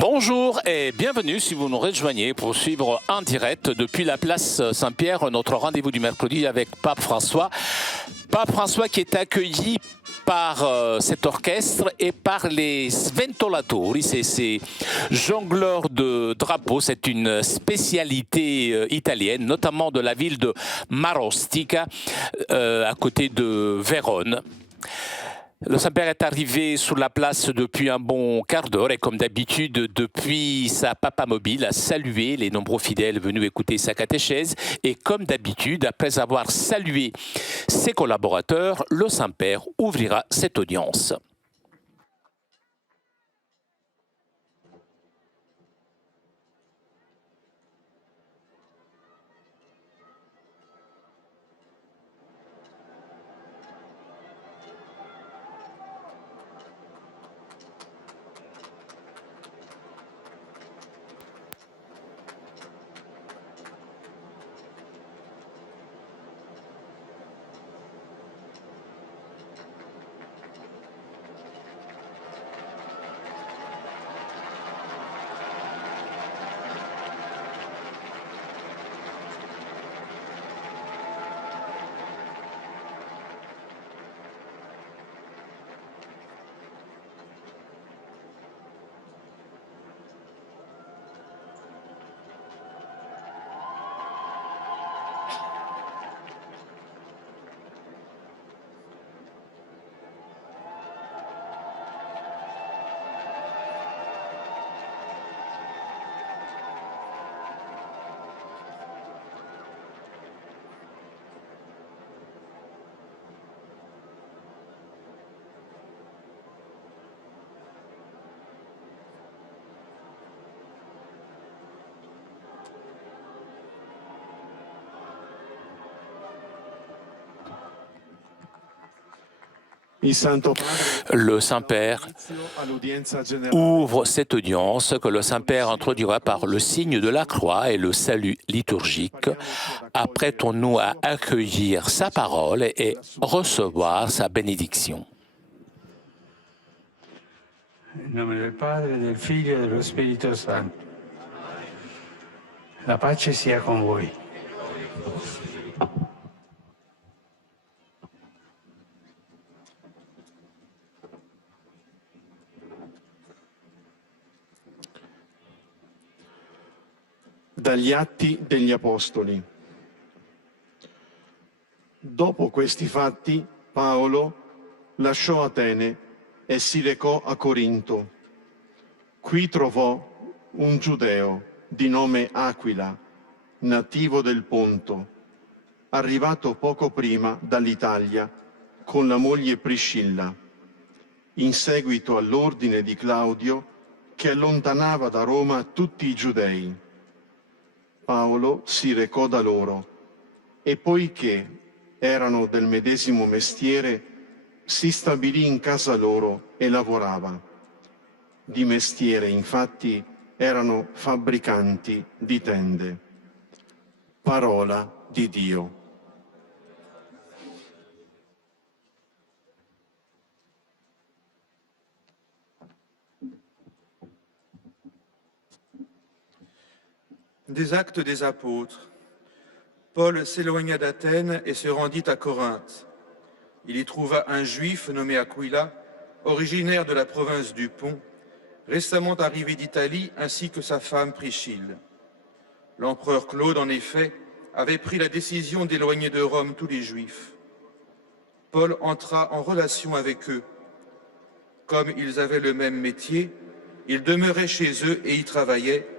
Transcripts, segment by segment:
Bonjour et bienvenue si vous nous rejoignez pour suivre en direct depuis la place Saint-Pierre notre rendez-vous du mercredi avec Pape François. Pape François qui est accueilli par cet orchestre et par les sventolatori, c'est ces jongleurs de drapeaux. C'est une spécialité italienne, notamment de la ville de Marostica, à côté de Vérone. Le Saint-Père est arrivé sur la place depuis un bon quart d'heure et comme d'habitude, depuis sa papamobile, a salué les nombreux fidèles venus écouter sa catéchèse. Et comme d'habitude, après avoir salué ses collaborateurs, le Saint-Père ouvrira cette audience. Le Saint-Père ouvre cette audience que le Saint-Père introduira par le signe de la croix et le salut liturgique. Apprêtons-nous à accueillir sa parole et recevoir sa bénédiction. In nome del Padre, del Figlio e dello Spirito Santo. La pace sia con voi. Dagli Atti degli Apostoli. Dopo questi fatti, Paolo lasciò Atene e si recò a Corinto. Qui trovò un giudeo di nome Aquila, nativo del Ponto, arrivato poco prima dall'Italia con la moglie Priscilla, in seguito all'ordine di Claudio che allontanava da Roma tutti i giudei. Paolo si recò da loro e poiché erano del medesimo mestiere, si stabilì in casa loro e lavorava. Di mestiere, infatti, erano fabbricanti di tende. Parola di Dio. Des Actes des Apôtres. Paul s'éloigna d'Athènes et se rendit à Corinthe. Il y trouva un juif nommé Aquila, originaire de la province du Pont, récemment arrivé d'Italie, ainsi que sa femme Priscille. L'empereur Claude, en effet, avait pris la décision d'éloigner de Rome tous les Juifs. Paul entra en relation avec eux. Comme ils avaient le même métier, il demeurait chez eux et y travaillait,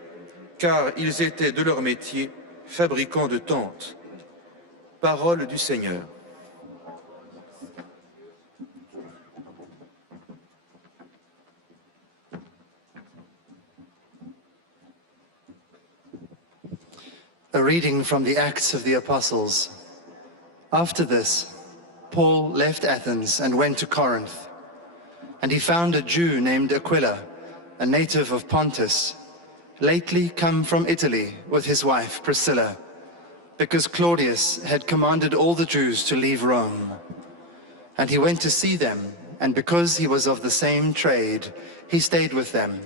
car ils étaient de leur métier fabricants de tentes. Parole du Seigneur. A reading from the Acts of the Apostles. After this, Paul left Athens and went to Corinth, and he found a Jew named Aquila, a native of Pontus, lately come from Italy with his wife Priscilla, because Claudius had commanded all the Jews to leave Rome. And he went to see them, and because he was of the same trade, he stayed with them,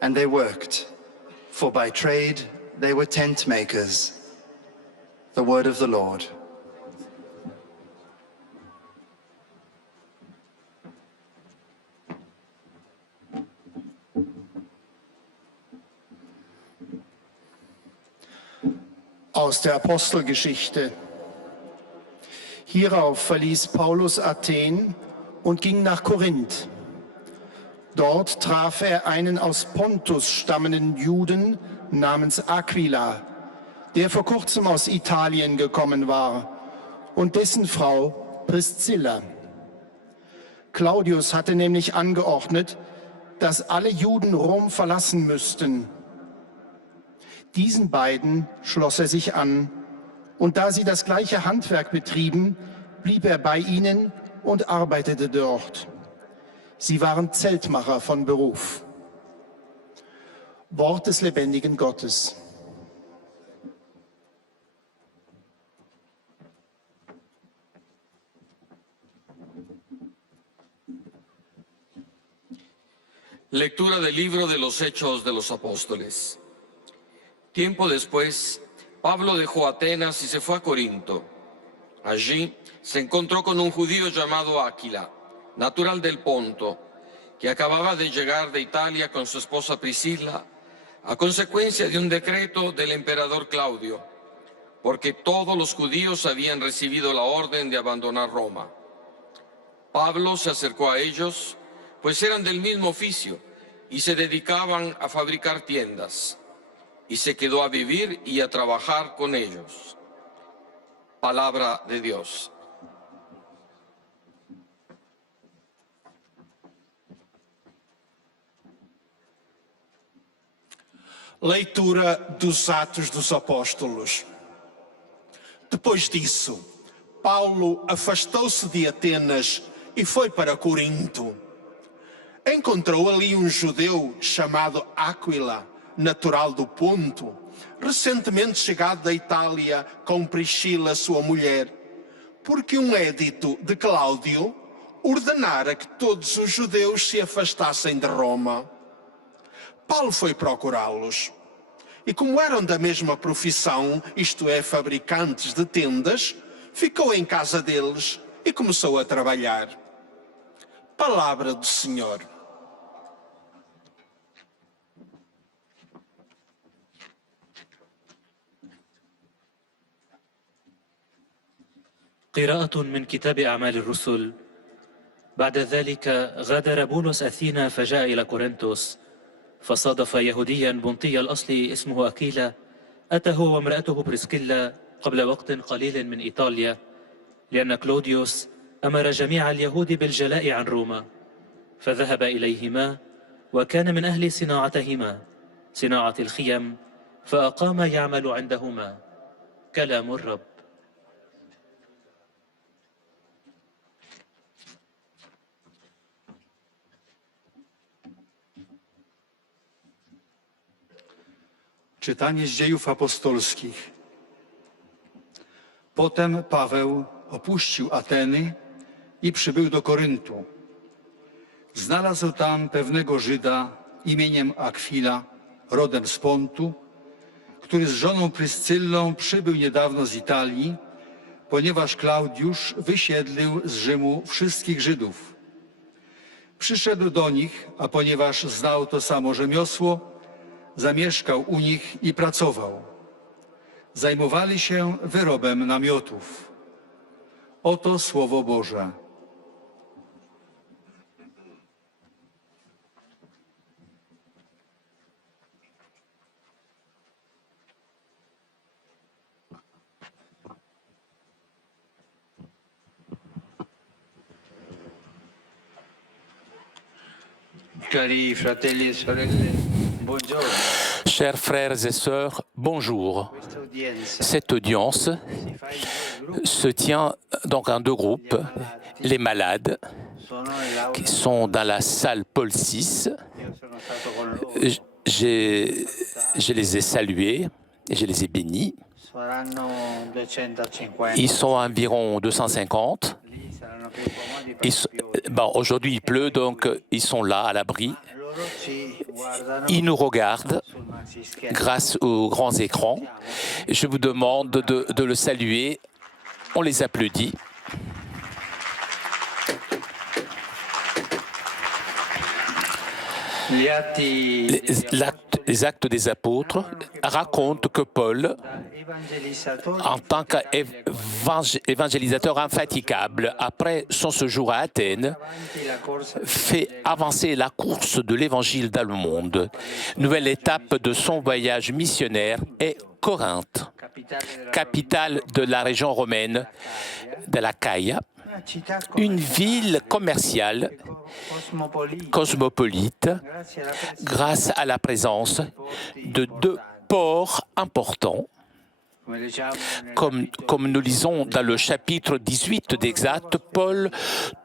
and they worked, for by trade they were tent makers. The word of the Lord. Aus der Apostelgeschichte. Hierauf verließ Paulus Athen und ging nach Korinth. Dort traf er einen aus Pontus stammenden Juden namens Aquila, der vor kurzem aus Italien gekommen war, und dessen Frau Priscilla. Claudius hatte nämlich angeordnet, dass alle Juden Rom verlassen müssten. Diesen beiden schloss er sich an, und da sie das gleiche Handwerk betrieben, blieb er bei ihnen und arbeitete dort. Sie waren Zeltmacher von Beruf. Wort des lebendigen Gottes. Lectura del libro de los Hechos de los Apóstoles. Tiempo después, Pablo dejó Atenas y se fue a Corinto. Allí se encontró con un judío llamado Aquila, natural del Ponto, que acababa de llegar de Italia con su esposa Priscila a consecuencia de un decreto del emperador Claudio, porque todos los judíos habían recibido la orden de abandonar Roma. Pablo se acercó a ellos, pues eran del mismo oficio y se dedicaban a fabricar tiendas, y se quedó a vivir y a trabajar con ellos. Palabra de Dios. Leitura dos Atos dos Apóstolos. Depois disso, Paulo afastou-se de Atenas e foi para Corinto. Encontrou ali um judeu chamado Aquila, natural do Ponto, recentemente chegado da Itália com Priscila, sua mulher, porque um édito de Cláudio ordenara que todos os judeus se afastassem de Roma. Paulo foi procurá-los, e como eram da mesma profissão, isto é, fabricantes de tendas, ficou em casa deles e começou a trabalhar. Palavra do Senhor. قراءة من كتاب أعمال الرسل. بعد ذلك غادر بولس أثينا فجاء إلى كورنثوس، فصادف يهوديا بنطي الأصل اسمه أكيلا، أتى هو وامرأته بريسكيلا قبل وقت قليل من إيطاليا، لأن كلوديوس أمر جميع اليهود بالجلاء عن روما، فذهب إليهما، وكان من أهل صناعتهما، صناعة الخيم، فأقام يعمل عندهما. كلام الرب. Czytanie z Dziejów Apostolskich. Potem Paweł opuścił Ateny i przybył do Koryntu. Znalazł tam pewnego Żyda imieniem Akwila, rodem z Pontu, który z żoną Pryscyllą przybył niedawno z Italii, ponieważ Klaudiusz wysiedlił z Rzymu wszystkich Żydów. Przyszedł do nich, a ponieważ znał to samo rzemiosło, zamieszkał u nich i pracował. Zajmowali się wyrobem namiotów. Oto Słowo Boże. Cari fratelli e sorelle, buongiorno. Chers frères et sœurs, bonjour. Cette audience se tient donc en deux groupes. Les malades qui sont dans la salle Paul VI. Je les ai salués et je les ai bénis. Ils sont environ 250. Aujourd'hui, il pleut, donc ils sont là, à l'abri. Ils nous regardent grâce aux grands écrans. Je vous demande de le saluer. On les applaudit. Les actes des apôtres racontent que Paul, en tant qu'évangélisateur infatigable, après son séjour à Athènes, fait avancer la course de l'évangile dans le monde. Nouvelle étape de son voyage missionnaire est Corinthe, capitale de la région romaine de la Caille, une ville commerciale cosmopolite grâce à la présence de deux ports importants. Comme nous lisons dans le chapitre 18 des Actes, Paul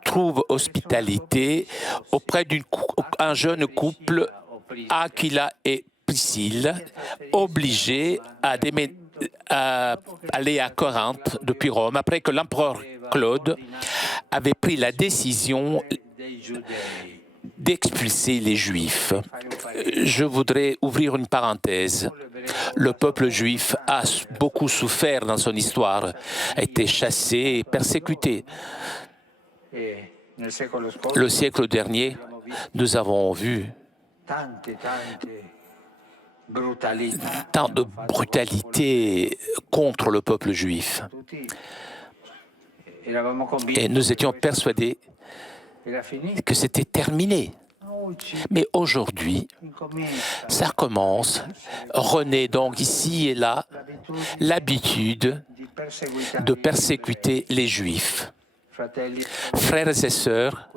trouve hospitalité auprès d'un jeune couple, Aquila et Priscille, obligés à aller à Corinthe depuis Rome après que l'empereur Claude avait pris la décision d'expulser les Juifs. Je voudrais ouvrir une parenthèse. Le peuple juif a beaucoup souffert dans son histoire, a été chassé et persécuté. Le siècle dernier, nous avons vu tant de brutalité contre le peuple juif. Et nous étions persuadés que c'était terminé. Mais aujourd'hui, ça recommence, renaît donc ici et là l'habitude de persécuter les Juifs. Frères et sœurs,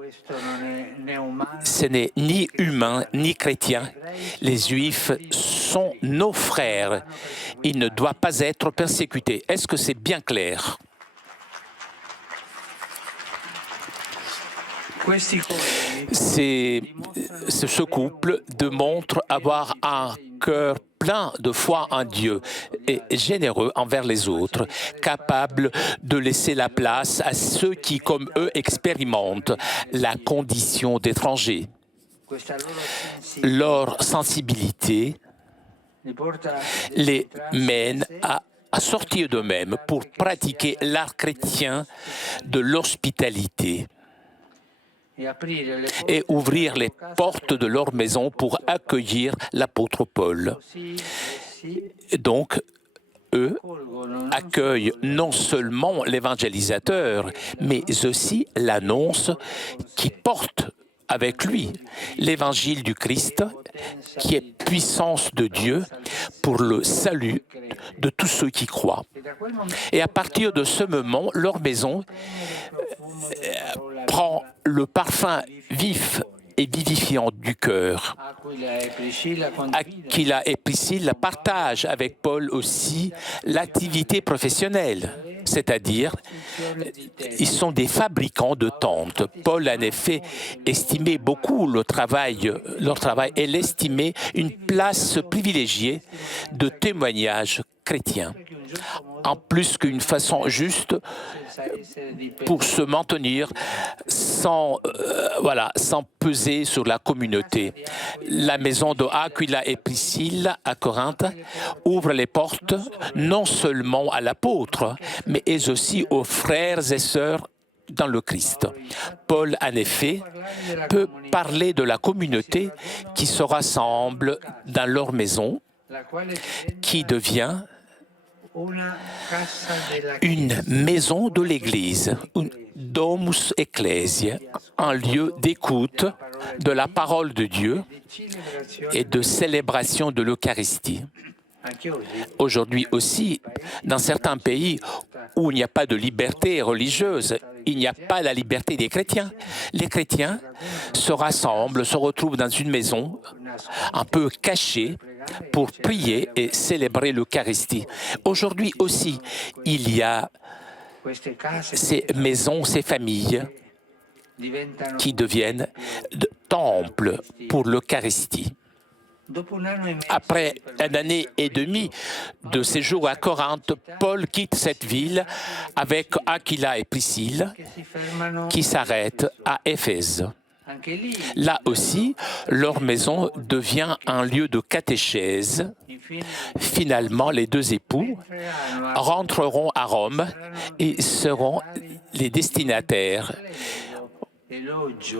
ce n'est ni humain ni chrétien. Les Juifs sont nos frères. Ils ne doivent pas être persécutés. Est-ce que c'est bien clair ? Ce couple démontre avoir un cœur plein de foi en Dieu et généreux envers les autres, capable de laisser la place à ceux qui, comme eux, expérimentent la condition d'étrangers. Leur sensibilité les mène à sortir d'eux-mêmes pour pratiquer l'art chrétien de l'hospitalité et ouvrir les portes de leur maison pour accueillir l'apôtre Paul. Donc, eux accueillent non seulement l'évangélisateur, mais aussi l'annonce qui porte avec lui l'évangile du Christ, qui est puissance de Dieu pour le salut de tous ceux qui croient. Et à partir de ce moment, leur maison prend le parfum vif et vivifiant du cœur. Aquila et Priscille partagent avec Paul aussi l'activité professionnelle, c'est-à-dire ils sont des fabricants de tentes. Paul en effet estimait beaucoup leur travail et l'estimait une place privilégiée de témoignage chrétien, en plus qu'une façon juste pour se maintenir sans peser sur la communauté. La maison de Aquila et Priscille à Corinthe ouvre les portes non seulement à l'apôtre, mais aussi aux frères et sœurs dans le Christ. Paul, en effet, peut parler de la communauté qui se rassemble dans leur maison, qui devient une maison de l'Église, un domus ecclesiae, un lieu d'écoute de la parole de Dieu et de célébration de l'Eucharistie. Aujourd'hui aussi, dans certains pays où il n'y a pas de liberté religieuse, il n'y a pas la liberté des chrétiens. Les chrétiens se rassemblent, se retrouvent dans une maison un peu cachée pour prier et célébrer l'Eucharistie. Aujourd'hui aussi, il y a ces maisons, ces familles qui deviennent de temples pour l'Eucharistie. Après une année et demie de séjour à Corinthe, Paul quitte cette ville avec Aquila et Priscille qui s'arrêtent à Éphèse. Là aussi, leur maison devient un lieu de catéchèse. Finalement, les deux époux rentreront à Rome et seront les destinataires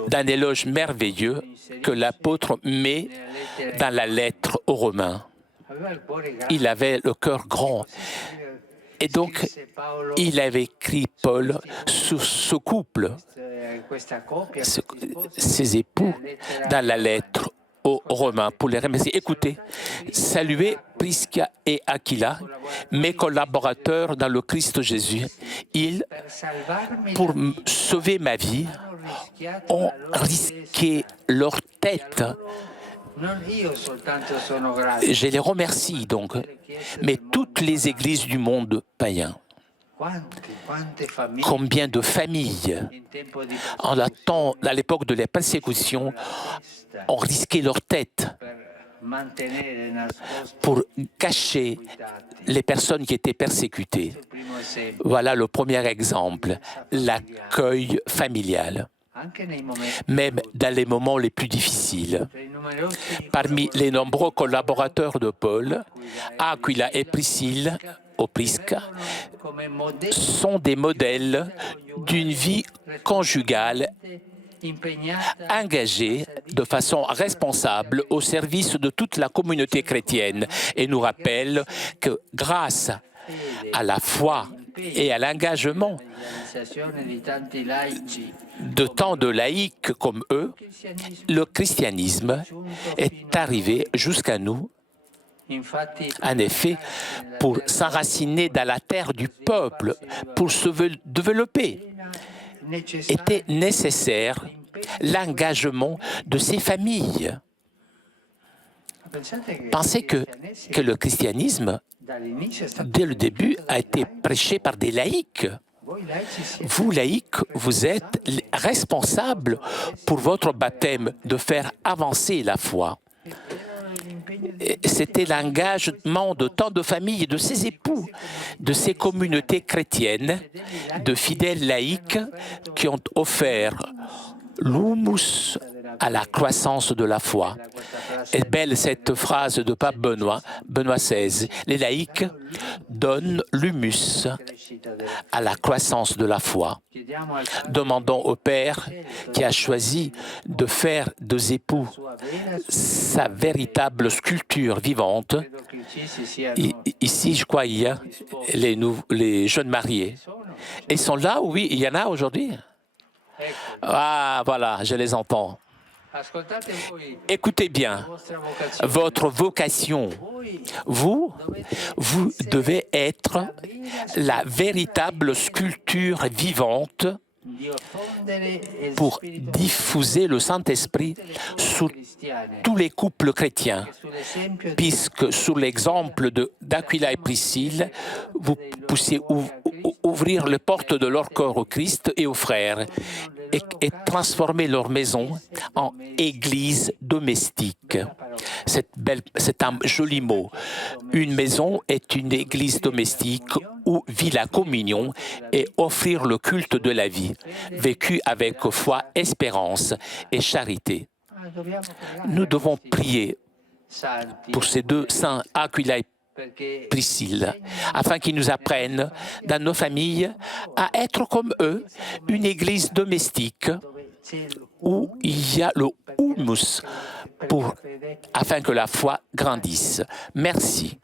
d'un éloge merveilleux que l'apôtre met dans la lettre aux Romains. Il avait le cœur grand. Et donc, il avait écrit, Paul, sur ce couple, ses époux, dans la lettre aux Romains, pour les remercier. Écoutez, saluez Prisca et Aquila, mes collaborateurs dans le Christ Jésus. Ils, pour sauver ma vie, ont risqué leur tête. Je les remercie donc, mais toutes les églises du monde païen, combien de familles, à l'époque de la persécution, ont risqué leur tête pour cacher les personnes qui étaient persécutées. Voilà le premier exemple, l'accueil familial. Même dans les moments les plus difficiles. Parmi les nombreux collaborateurs de Paul, Aquila et Priscille, au Prisca, sont des modèles d'une vie conjugale engagée de façon responsable au service de toute la communauté chrétienne et nous rappellent que grâce à la foi et à l'engagement de tant de laïcs comme eux, le christianisme est arrivé jusqu'à nous. En effet, pour s'enraciner dans la terre du peuple, pour se développer, était nécessaire l'engagement de ces familles. Pensez que le christianisme, dès le début, a été prêché par des laïcs. Vous, laïcs, vous êtes responsables pour votre baptême de faire avancer la foi. C'était l'engagement de tant de familles et de ces époux, de ces communautés chrétiennes, de fidèles laïcs qui ont offert l'humus à la croissance de la foi. Est belle cette phrase de Pape Benoît XVI. Les laïcs donnent l'humus à la croissance de la foi. Demandons au Père qui a choisi de faire des époux sa véritable sculpture vivante. Ici, je crois, il y a les jeunes mariés. Ils sont là, oui, il y en a aujourd'hui. Ah, voilà, je les entends. Écoutez bien, votre vocation, vous devez être la véritable sculpture vivante pour diffuser le Saint-Esprit sur tous les couples chrétiens, puisque sous l'exemple d'Aquila et Priscille, vous puissiez ouvrir les portes de leur corps au Christ et aux frères et transformer leur maison en église domestique. C'est un joli mot. Une maison est une église domestique où vit la communion et offrir le culte de la vie, vécu avec foi, espérance et charité. Nous devons prier pour ces deux saints, Aquila et Priscille, afin qu'ils nous apprennent dans nos familles à être comme eux, une église domestique où il y a le humus afin que la foi grandisse. Merci.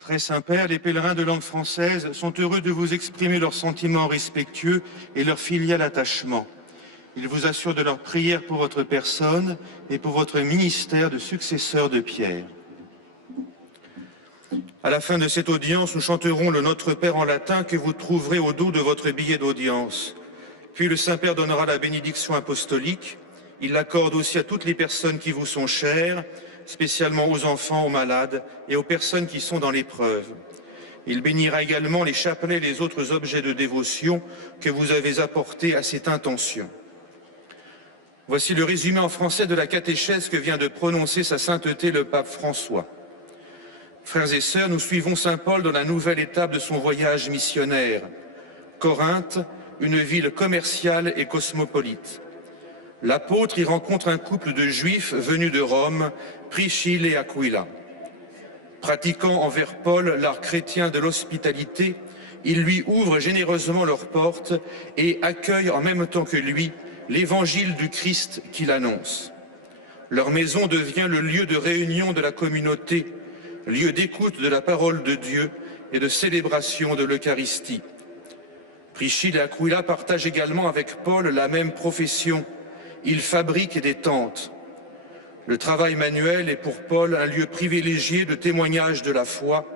Très Saint-Père, les pèlerins de langue française sont heureux de vous exprimer leurs sentiments respectueux et leur filial attachement. Ils vous assurent de leur prière pour votre personne et pour votre ministère de successeur de Pierre. À la fin de cette audience, nous chanterons le Notre Père en latin que vous trouverez au dos de votre billet d'audience. Puis le Saint-Père donnera la bénédiction apostolique. Il l'accorde aussi à toutes les personnes qui vous sont chères, spécialement aux enfants, aux malades et aux personnes qui sont dans l'épreuve. Il bénira également les chapelets et les autres objets de dévotion que vous avez apportés à cette intention. Voici le résumé en français de la catéchèse que vient de prononcer sa sainteté le pape François. Frères et sœurs, nous suivons saint Paul dans la nouvelle étape de son voyage missionnaire. Corinthe, une ville commerciale et cosmopolite. L'apôtre y rencontre un couple de juifs venus de Rome, Priscille et Aquila. Pratiquant envers Paul l'art chrétien de l'hospitalité, ils lui ouvrent généreusement leurs portes et accueillent en même temps que lui l'évangile du Christ qu'il annonce. Leur maison devient le lieu de réunion de la communauté, lieu d'écoute de la parole de Dieu et de célébration de l'Eucharistie. Priscille et Aquila partagent également avec Paul la même profession. Ils fabriquent des tentes. Le travail manuel est pour Paul un lieu privilégié de témoignage de la foi,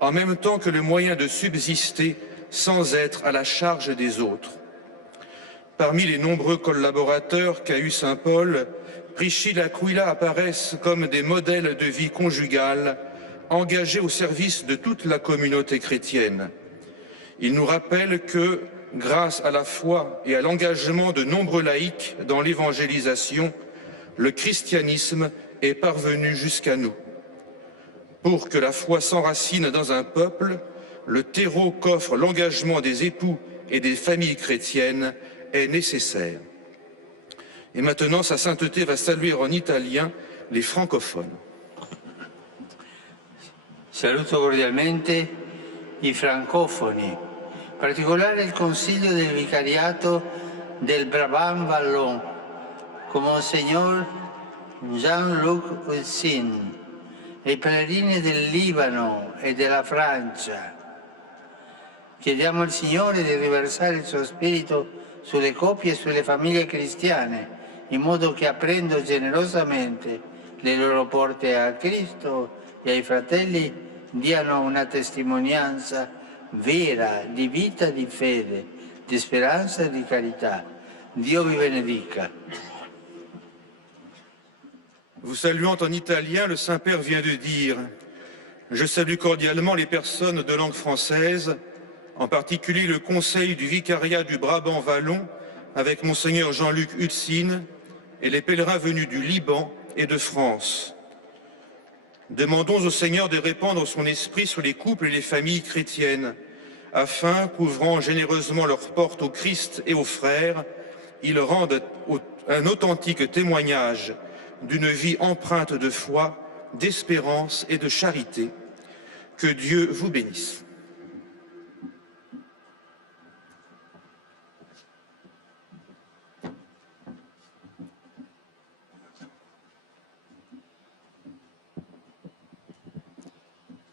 en même temps que le moyen de subsister sans être à la charge des autres. Parmi les nombreux collaborateurs qu'a eu saint Paul, Priscille et Aquila apparaissent comme des modèles de vie conjugale engagés au service de toute la communauté chrétienne. Ils nous rappellent que, grâce à la foi et à l'engagement de nombreux laïcs dans l'évangélisation, le christianisme est parvenu jusqu'à nous. Pour que la foi s'enracine dans un peuple, le terreau qu'offre l'engagement des époux et des familles chrétiennes est nécessaire. Et maintenant, sa sainteté va saluer en italien les francophones. Saluto cordialmente i francofoni, in particolare il Consiglio del Vicariato del Brabant Wallon, con Monsignor Jean-Luc Ulsin, e i pellegrini del Libano e della Francia. Chiediamo al Signore di riversare il suo spirito sulle coppie e sulle famiglie cristiane, in modo che aprendo generosamente le loro porte a Cristo e ai fratelli diano una testimonianza vera di vita, di fede, di speranza e di carità. Dio vi benedica. Vous saluant en italien, le Saint-Père vient de dire « Je salue cordialement les personnes de langue française, en particulier le Conseil du Vicariat du Brabant-Wallon avec Monseigneur Jean-Luc Ulsin et les pèlerins venus du Liban et de France. Demandons au Seigneur de répandre son esprit sur les couples et les familles chrétiennes, afin qu'ouvrant généreusement leurs portes au Christ et aux frères, ils rendent un authentique témoignage d'une vie empreinte de foi, d'espérance et de charité. Que Dieu vous bénisse.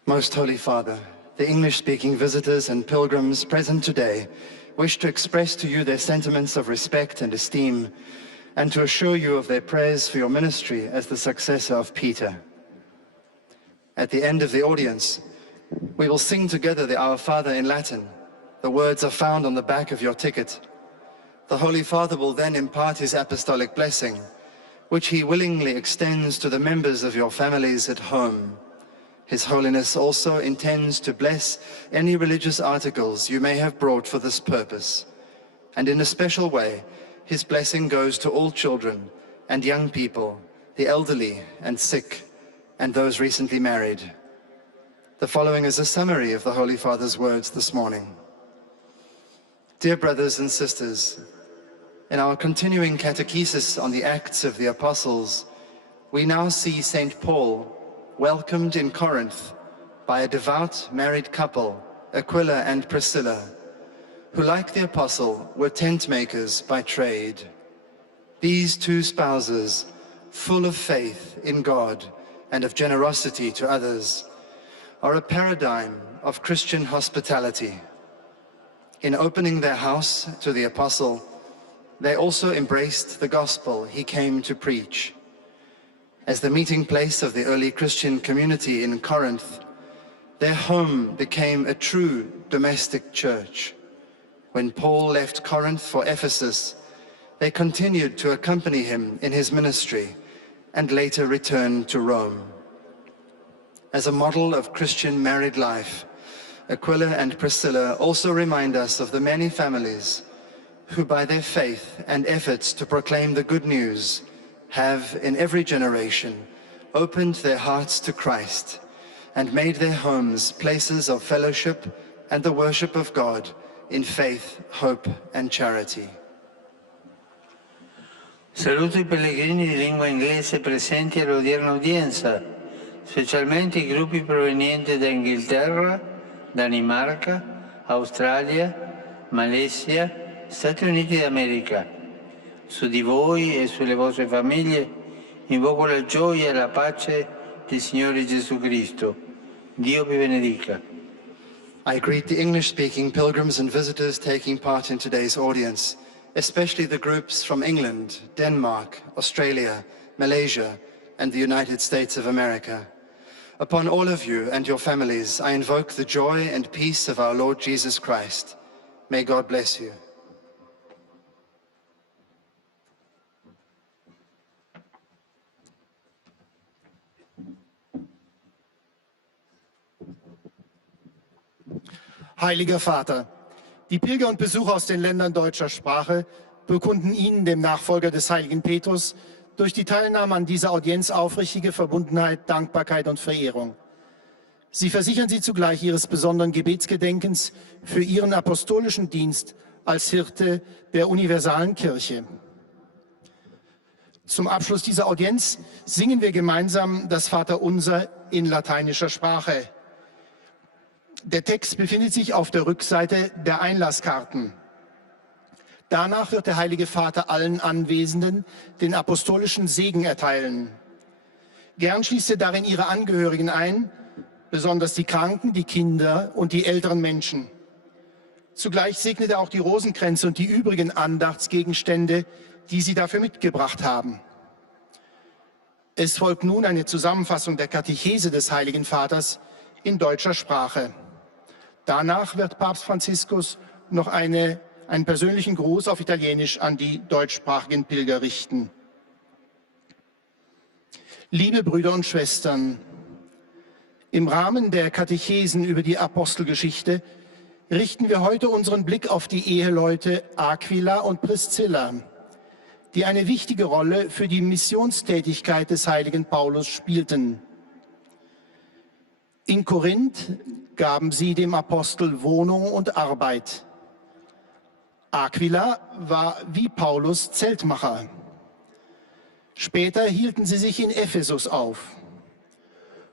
Most Holy Father, the English-speaking visitors and pilgrims present today wish to express to you their sentiments of respect and esteem, and to assure you of their prayers for your ministry as the successor of Peter. At the end of the audience, we will sing together the Our Father in Latin. The words are found on the back of your ticket. The Holy Father will then impart his apostolic blessing, which he willingly extends to the members of your families at home. His Holiness also intends to bless any religious articles you may have brought for this purpose. And in a special way, his blessing goes to all children and young people, the elderly and sick, and those recently married. The following is a summary of the Holy Father's words this morning. Dear brothers and sisters, in our continuing catechesis on the Acts of the Apostles, we now see St. Paul welcomed in Corinth by a devout married couple, Aquila and Priscilla, who, like the apostle, were tent makers by trade. These two spouses, full of faith in God and of generosity to others, are a paradigm of Christian hospitality. In opening their house to the apostle, they also embraced the gospel he came to preach. As the meeting place of the early Christian community in Corinth, their home became a true domestic church. When Paul left Corinth for Ephesus, they continued to accompany him in his ministry and later returned to Rome. As a model of Christian married life, Aquila and Priscilla also remind us of the many families who by their faith and efforts to proclaim the good news have, in every generation, opened their hearts to Christ and made their homes places of fellowship and the worship of God in faith, hope and charity. Saluto I pellegrini di lingua inglese presenti all'odierna udienza, specialmente i gruppi provenienti da Inghilterra, Danimarca, Australia, Malesia, Stati Uniti d'America. Su di voi e sulle vostre famiglie invoco la gioia e la pace del Signore Gesù Cristo. Dio vi benedica. I greet the English-speaking pilgrims and visitors taking part in today's audience, especially the groups from England, Denmark, Australia, Malaysia, and the United States of America. Upon all of you and your families, I invoke the joy and peace of our Lord Jesus Christ. May God bless you. Heiliger Vater, die Pilger und Besucher aus den Ländern deutscher Sprache bekunden Ihnen, dem Nachfolger des heiligen Petrus, durch die Teilnahme an dieser Audienz aufrichtige Verbundenheit, Dankbarkeit und Verehrung. Sie versichern Sie zugleich Ihres besonderen Gebetsgedenkens für Ihren apostolischen Dienst als Hirte der universalen Kirche. Zum Abschluss dieser Audienz singen wir gemeinsam das Vaterunser in lateinischer Sprache. Der Text befindet sich auf der Rückseite der Einlasskarten. Danach wird der Heilige Vater allen Anwesenden den apostolischen Segen erteilen. Gern schließt er darin ihre Angehörigen ein, besonders die Kranken, die Kinder und die älteren Menschen. Zugleich segnet er auch die Rosenkränze und die übrigen Andachtsgegenstände, die sie dafür mitgebracht haben. Es folgt nun eine Zusammenfassung der Katechese des Heiligen Vaters in deutscher Sprache. Danach wird Papst Franziskus noch einen persönlichen Gruß auf Italienisch an die deutschsprachigen Pilger richten. Liebe Brüder und Schwestern, im Rahmen der Katechesen über die Apostelgeschichte richten wir heute unseren Blick auf die Eheleute Aquila und Priscilla, die eine wichtige Rolle für die Missionstätigkeit des heiligen Paulus spielten. In Korinth gaben sie dem Apostel Wohnung und Arbeit. Aquila war wie Paulus Zeltmacher. Später hielten sie sich in Ephesus auf.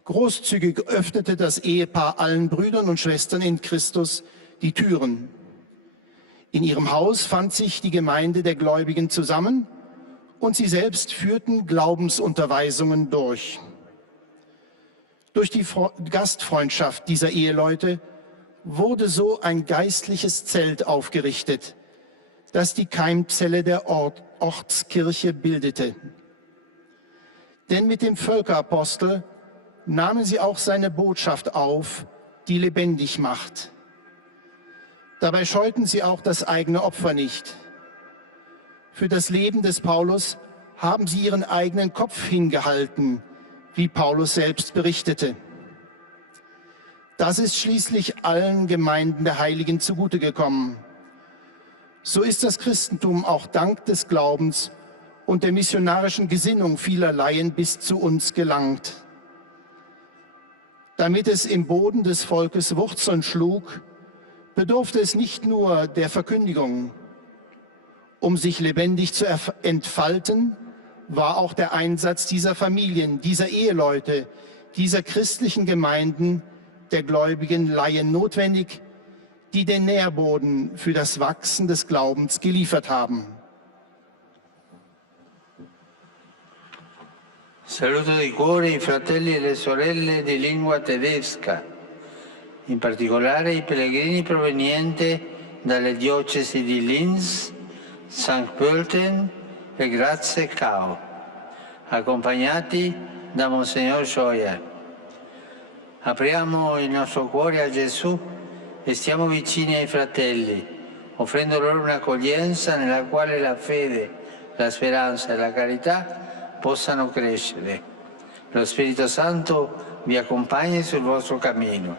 Großzügig öffnete das Ehepaar allen Brüdern und Schwestern in Christus die Türen. In ihrem Haus fand sich die Gemeinde der Gläubigen zusammen und sie selbst führten Glaubensunterweisungen durch. Durch die Gastfreundschaft dieser Eheleute wurde so ein geistliches Zelt aufgerichtet, das die Keimzelle der Ortskirche bildete. Denn mit dem Völkerapostel nahmen sie auch seine Botschaft auf, die lebendig macht. Dabei scheuten sie auch das eigene Opfer nicht. Für das Leben des Paulus haben sie ihren eigenen Kopf hingehalten, wie Paulus selbst berichtete. Das ist schließlich allen Gemeinden der Heiligen zugute gekommen. So ist das Christentum auch dank des Glaubens und der missionarischen Gesinnung vieler Laien bis zu uns gelangt. Damit es im Boden des Volkes Wurzeln schlug, bedurfte es nicht nur der Verkündigung. Um sich lebendig zu entfalten, war auch der Einsatz dieser Familien, dieser Eheleute, dieser christlichen Gemeinden, der gläubigen Laien notwendig, die den Nährboden für das Wachsen des Glaubens geliefert haben. Saluto di cuore i fratelli e le sorelle di lingua tedesca, in particolare i pellegrini provenienti dalle diocesi di Linz, St. Pölten e Graz-Kau, accompagnati da Monsignor Scheuer. Apriamo il nostro cuore a Gesù e stiamo vicini ai fratelli, offrendo loro un'accoglienza nella quale la fede, la speranza e la carità possano crescere. Lo Spirito Santo vi accompagni sul vostro cammino.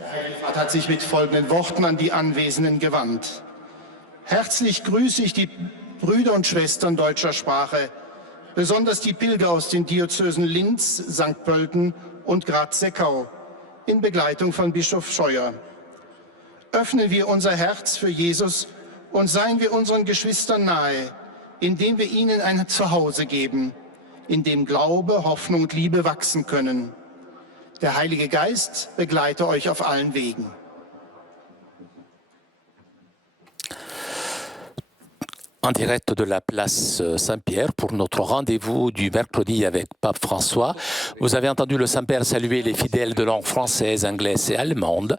Der Heilige Vater hat sich mit folgenden Worten an die Anwesenden gewandt. Herzlich grüße ich die Brüder und Schwestern deutscher Sprache, besonders die Pilger aus den Diözesen Linz, St. Pölten und Graz-Seckau, in Begleitung von Bischof Scheuer. Öffnen wir unser Herz für Jesus und seien wir unseren Geschwistern nahe, indem wir ihnen ein Zuhause geben, in dem Glaube, Hoffnung und Liebe wachsen können. Der Heilige Geist begleite euch auf allen Wegen. En direct de la place Saint-Pierre pour notre rendez-vous du mercredi avec Pape François. Vous avez entendu le Saint-Père saluer les fidèles de langue française, anglaise et allemande.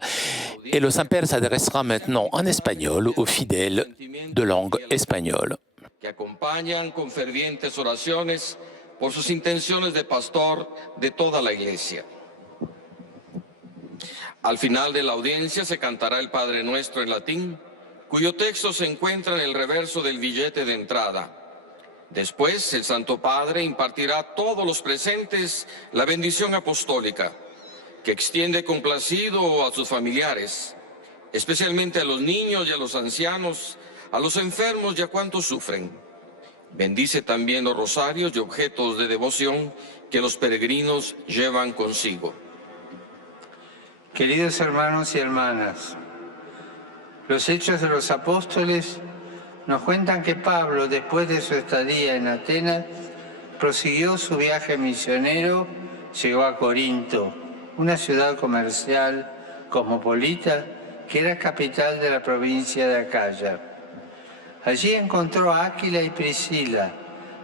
Et le Saint-Père s'adressera maintenant en espagnol aux fidèles de langue espagnole. Que acompañan con fervientes oraciones por sus intenciones de pastor de toda la Iglesia. Al final de la audiencia se cantará el Padre Nuestro en latín, cuyo texto se encuentra en el reverso del billete de entrada. Después, el Santo Padre impartirá a todos los presentes la bendición apostólica, que extiende complacido a sus familiares, especialmente a los niños y a los ancianos, a los enfermos y a cuantos sufren. Bendice también los rosarios y objetos de devoción que los peregrinos llevan consigo. Queridos hermanos y hermanas, los Hechos de los Apóstoles nos cuentan que Pablo, después de su estadía en Atenas, prosiguió su viaje misionero, llegó a Corinto, una ciudad comercial cosmopolita que era capital de la provincia de Acaya. Allí encontró a Áquila y Priscila,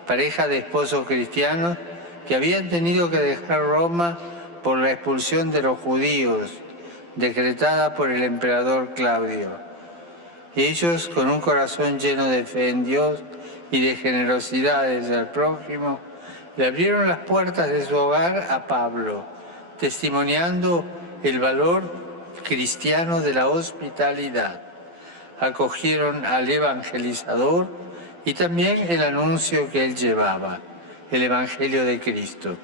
pareja de esposos cristianos que habían tenido que dejar Roma por la expulsión de los judíos, decretada por el emperador Claudio. Ellos, con un corazón lleno de fe en Dios y de generosidad hacia el prójimo, le abrieron las puertas de su hogar a Pablo, testimoniando el valor cristiano de la hospitalidad. Acogieron al evangelizador y también el anuncio que él llevaba, el Evangelio de Cristo.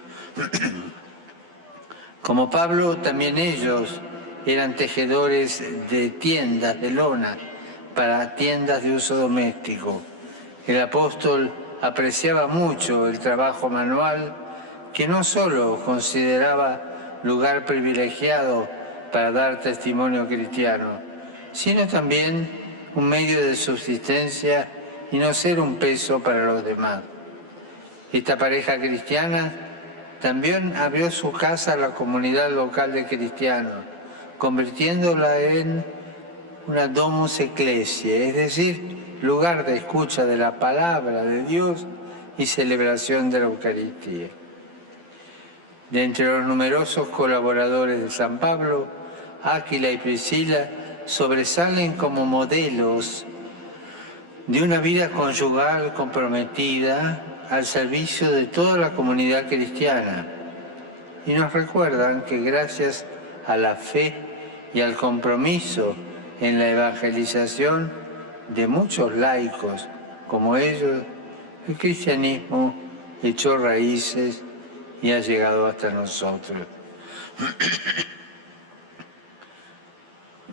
Como Pablo, también ellos eran tejedores de tiendas de lona para tiendas de uso doméstico. El apóstol apreciaba mucho el trabajo manual, que no solo consideraba lugar privilegiado para dar testimonio cristiano, sino también un medio de subsistencia y no ser un peso para los demás. Esta pareja cristiana también abrió su casa a la comunidad local de cristianos, convirtiéndola en una domus ecclesiae, es decir, lugar de escucha de la palabra de Dios y celebración de la Eucaristía. De entre los numerosos colaboradores de San Pablo, Áquila y Priscila sobresalen como modelos de una vida conyugal comprometida al servicio de toda la comunidad cristiana y nos recuerdan que gracias a la fe y al compromiso en la evangelización de muchos laicos como ellos, el cristianismo echó raíces y ha llegado hasta nosotros.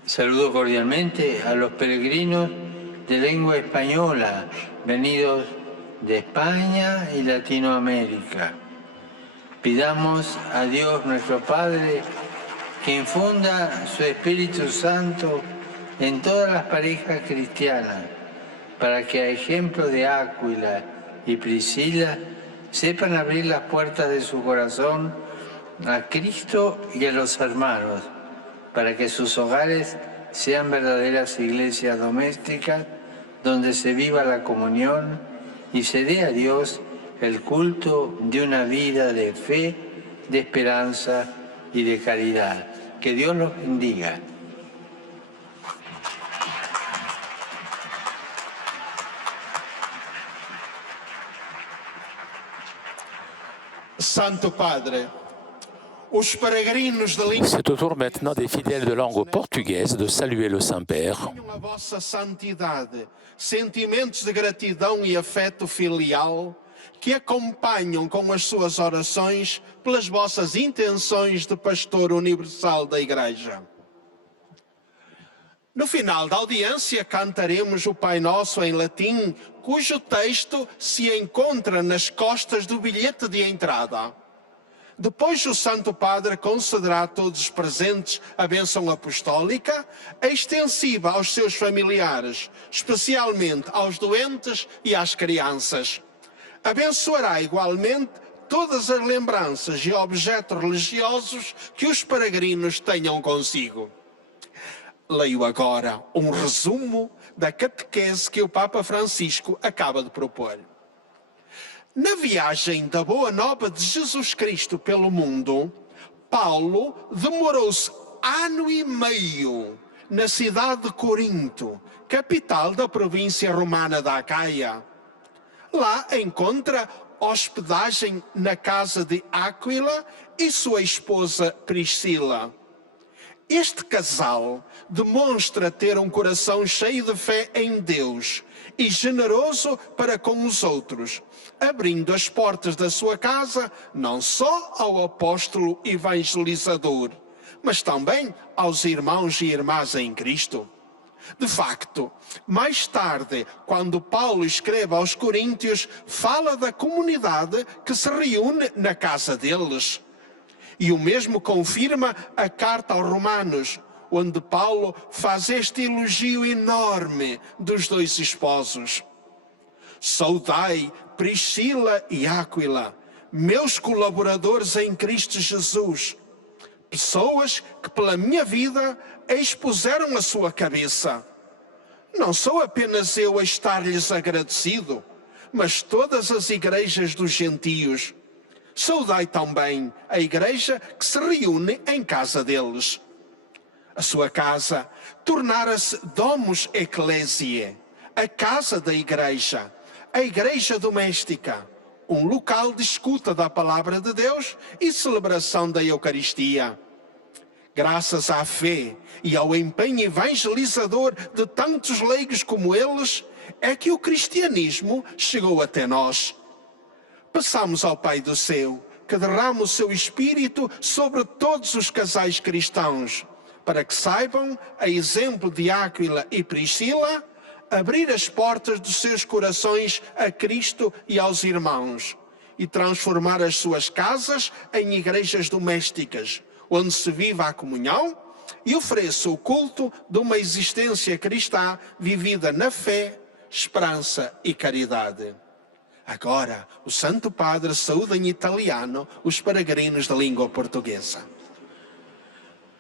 Saludo cordialmente a los peregrinos de lengua española venidos de España y Latinoamérica. Pidamos a Dios nuestro Padre que infunda su Espíritu Santo en todas las parejas cristianas, para que a ejemplo de Áquila y Priscila sepan abrir las puertas de su corazón a Cristo y a los hermanos, para que sus hogares sean verdaderas iglesias domésticas donde se viva la comunión y se dé a Dios el culto de una vida de fe, de esperanza y de caridad. Que Dios los bendiga. Santo Padre, os peregrinos da língua C'est au tour maintenant des fidèles de langue portugaise de saluer le Saint-Père. a vossa santidade, sentimentos de gratidão e afeto filial que acompanham com as suas orações pelas vossas intenções de pastor universal da Igreja. No final da audiência, cantaremos o Pai Nosso em latim, cujo texto se encontra nas costas do bilhete de entrada. Depois, o Santo Padre concederá a todos os presentes a bênção apostólica, extensiva aos seus familiares, especialmente aos doentes e às crianças. Abençoará igualmente todas as lembranças e objetos religiosos que os peregrinos tenham consigo. Leio agora um resumo da catequese que o Papa Francisco acaba de propor. Na viagem da Boa Nova de Jesus Cristo pelo mundo, Paulo demorou-se 1 ano e meio na cidade de Corinto, capital da província romana da Acaia. Lá encontra hospedagem na casa de Áquila e sua esposa Priscila. Este casal demonstra ter um coração cheio de fé em Deus e generoso para com os outros, abrindo as portas da sua casa não só ao apóstolo evangelizador, mas também aos irmãos e irmãs em Cristo. De facto, mais tarde, quando Paulo escreve aos Coríntios, fala da comunidade que se reúne na casa deles. E o mesmo confirma a carta aos Romanos, onde Paulo faz este elogio enorme dos dois esposos. Saudai Priscila e Áquila, meus colaboradores em Cristo Jesus, pessoas que pela minha vida expuseram a sua cabeça. Não sou apenas eu a estar-lhes agradecido, mas todas as igrejas dos gentios. Saudai também a igreja que se reúne em casa deles. A sua casa tornara-se Domus Ecclesiae, a casa da igreja, a igreja doméstica, um local de escuta da palavra de Deus e celebração da Eucaristia. Graças à fé e ao empenho evangelizador de tantos leigos como eles, é que o cristianismo chegou até nós. Peçamos ao Pai do céu que derrame o seu Espírito sobre todos os casais cristãos, para que saibam, a exemplo de Áquila e Priscila, abrir as portas dos seus corações a Cristo e aos irmãos, e transformar as suas casas em igrejas domésticas, onde se viva a comunhão e ofereça o culto de uma existência cristã vivida na fé, esperança e caridade. Agora, o Santo Padre saúda em italiano os peregrinos da língua portuguesa.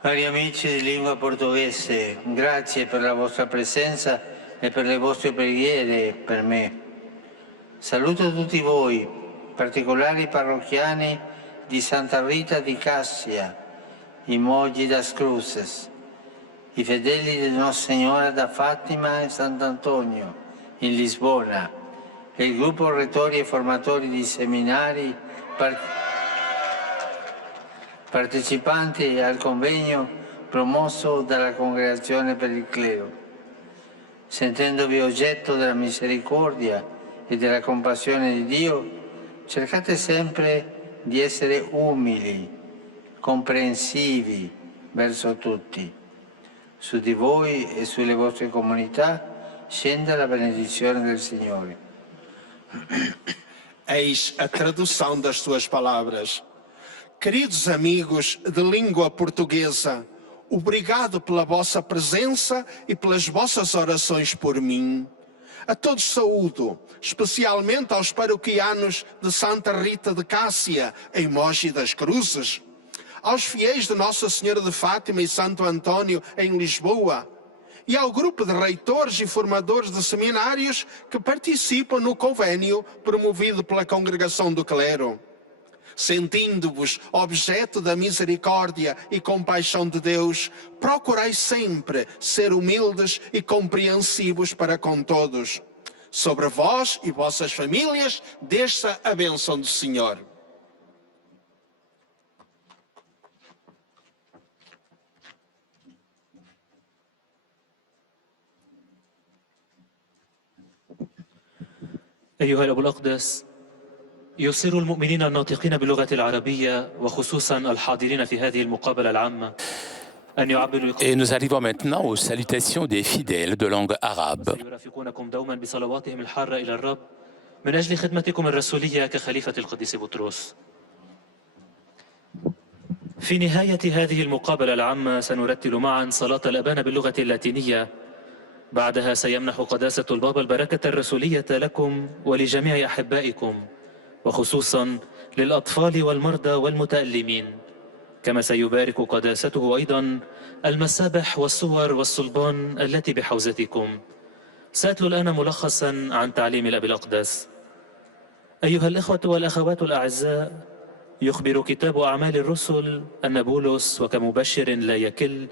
Cari amici di lingua portoghese, grazie per la vostra presenza e per le vostre preghiere per me. Saluto tutti voi, particolari parrocchiani di Santa Rita di Cassia, i Moggi das Cruzes, i fedeli di Nostra Signora da Fatima e Sant'Antonio in Lisbona, e il gruppo rettori e formatori di seminari partecipanti al convegno promosso dalla Congregazione per il Clero. Sentendovi oggetto della misericordia e della compassione di Dio, cercate sempre di essere umili, comprensivi verso tutti. Su di voi e sulle vostre comunità scenda la benedizione del Signore. Eis a tradução das suas palavras. Queridos amigos de língua portuguesa, obrigado pela vossa presença e pelas vossas orações por mim. A todos saúdo, especialmente aos paroquianos de Santa Rita de Cássia, em Mogi das Cruzes, aos fiéis de Nossa Senhora de Fátima e Santo Antônio, em Lisboa, e ao grupo de reitores e formadores de seminários que participam no convênio promovido pela Congregação do Clero. Sentindo-vos objeto da misericórdia e compaixão de Deus, procurai sempre ser humildes e compreensivos para com todos. Sobre vós e vossas famílias, desça a bênção do Senhor. أيها الأب الأقدس، يسر المؤمنين الناطقين باللغة العربية وخصوصا الحاضرين في هذه المقابلة العامة أن يعبروا Et nous arrivons maintenant aux salutations des fidèles de langue arabe. يرافقونكم دوما بصلواتهم الحارة إلى الرب من أجل خدمتكم الرسولية كخليفة القديس بطرس. في نهاية هذه المقابلة العامة سنرتل معا صلاة الأبان باللغة اللاتينية. بعدها سيمنح قداسة البابا البركة الرسولية لكم ولجميع أحبائكم، وخصوصا للأطفال والمرضى والمتألمين، كما سيبارك قداسته أيضا المسابح والصور والصلبان التي بحوزتكم. سأتلو الآن ملخصا عن تعليم الأب الأقدس. أيها الإخوة والأخوات الأعزاء، يخبر كتاب أعمال الرسل أن بولس وكمبشر لا يكل